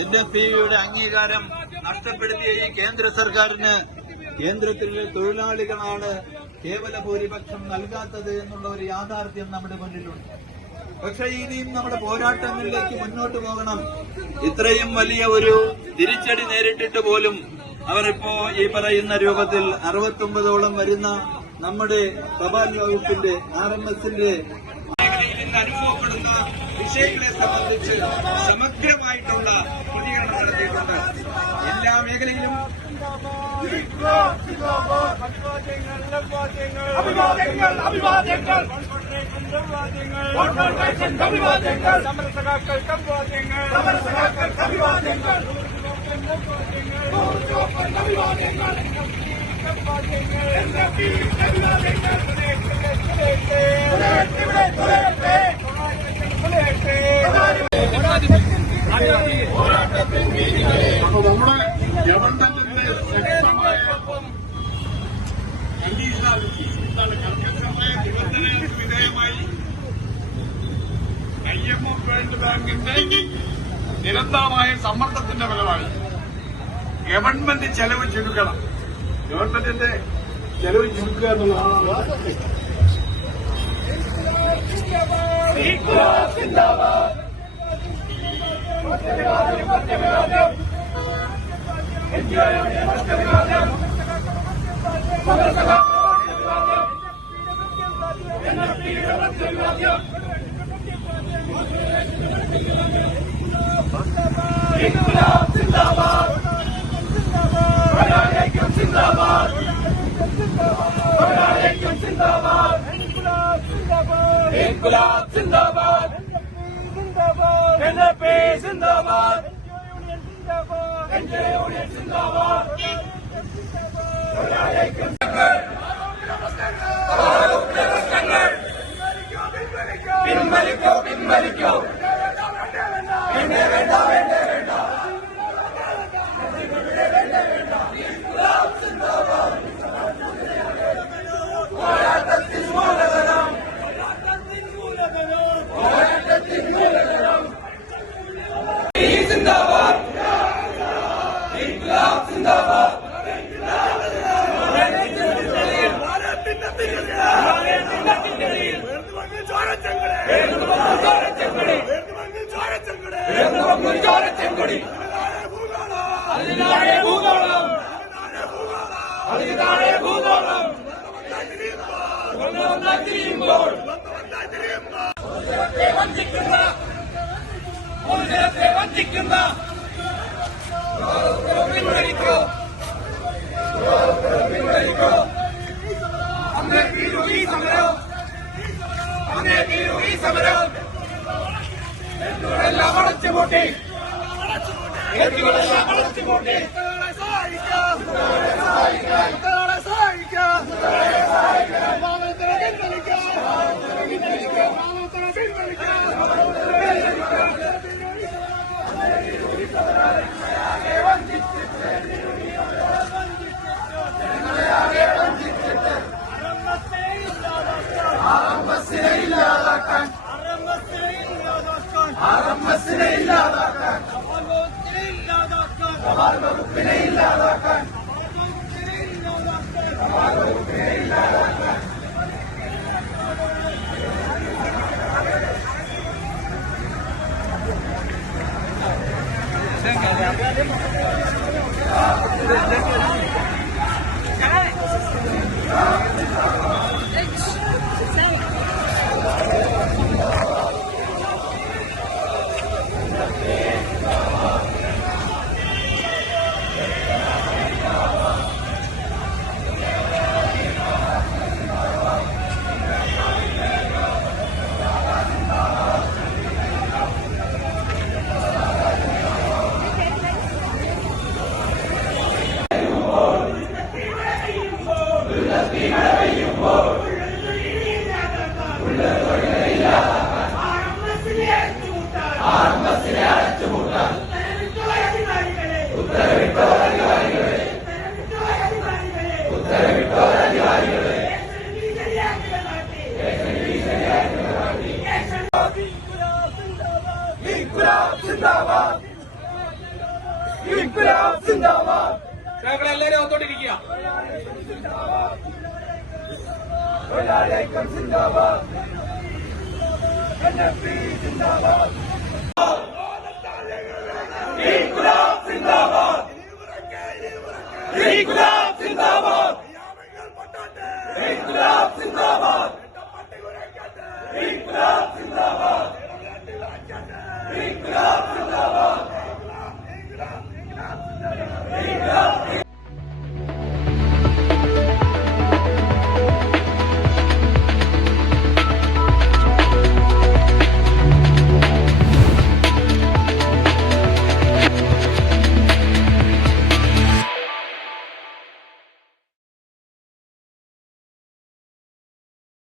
N F പിയുടെ അംഗീകാരം നഷ്ടപ്പെടുത്തിയ ഈ കേന്ദ്ര സർക്കാരിന് കേന്ദ്രത്തിലെ തൊഴിലാളികളാണ് കേവല ഭൂരിപക്ഷം നൽകാത്തത് എന്നുള്ള ഒരു യാഥാർത്ഥ്യം നമ്മുടെ മുന്നിലുണ്ട്. പക്ഷെ ഇനിയും നമ്മുടെ പോരാട്ടങ്ങളിലേക്ക് മുന്നോട്ട് പോകണം. ഇത്രയും വലിയ ഒരു തിരിച്ചടി നേരിട്ടിട്ട് പോലും അവരിപ്പോ ഈ പറയുന്ന രൂപത്തിൽ അറുപത്തൊമ്പതോളം വരുന്ന നമ്മുടെ തപാൽ വകുപ്പിന്റെ ആർ എം എസിന്റെ അനുഭവപ്പെടുന്ന വിഷയങ്ങളെ സംബന്ധിച്ച് സമഗ്രമായിട്ടുള്ള പ്രതികരണം നടത്തിയിട്ടുണ്ട്. എല്ലാ മേഖലയിലും അഭിവാദ്യങ്ങൾ അഭിവാദ്യങ്ങൾ. അഭിവാദ്യങ്ങൾ. സമരസഖാക്കൾക്ക് അപ്പൊ നമ്മുടെ ഗവൺമെന്റിന്റെ ശക്തമായ കർക്കശമായ നിബന്ധനകൾക്ക് വിധേയമായി ഐ എം എഫ് വേൾഡ് ബാങ്കിന്റെ നിരന്തരമായ സമ്മർദ്ദത്തിന്റെ ഫലമായി ഗവൺമെന്റ് ചെലവ് ചുരുക്കണം. ഗവൺമെന്റിന്റെ ചെലവ് ചുരുക്കുക എന്നുള്ളതാണ് ഇൻകുലാബ് സിന്ദാബാദ് സിന്ദാബാദ് എൻഎപി സിന്ദാബാദ് എൻജെ യൂണിയൻ സിന്ദാബാദ് പിൻവലിക്കോ പിൻവലിക്കോ പിന്നെ തിരിയുമ്പോൾ വഞ്ചിക്കുന്ന പൊതുജനത്തെ വഞ്ചിക്കുന്ന പിൻവലിക്കോ പിൻവലിക്കോ അന്നേ തീരൂ ഈ സമരം. അന്നേ തീരൂ ഈ സമരം. എല്ലാം അടച്ചു പൂട്ടി എല്ലാം അടച്ചു ഞങ്ങളെല്ലാവരും ഒത്തോട്ടിരിക്കുക തൊഴിലാളിയേക്കം സിന്ദാബാദ്. സിന്ദാബാദ് സിന്ദാബാദ് സിന്ദാബാദ് സിന്ദാബാദ്. സിന്ദാബാദ് സിന്ദാബാദ് സിന്ദാബാദ്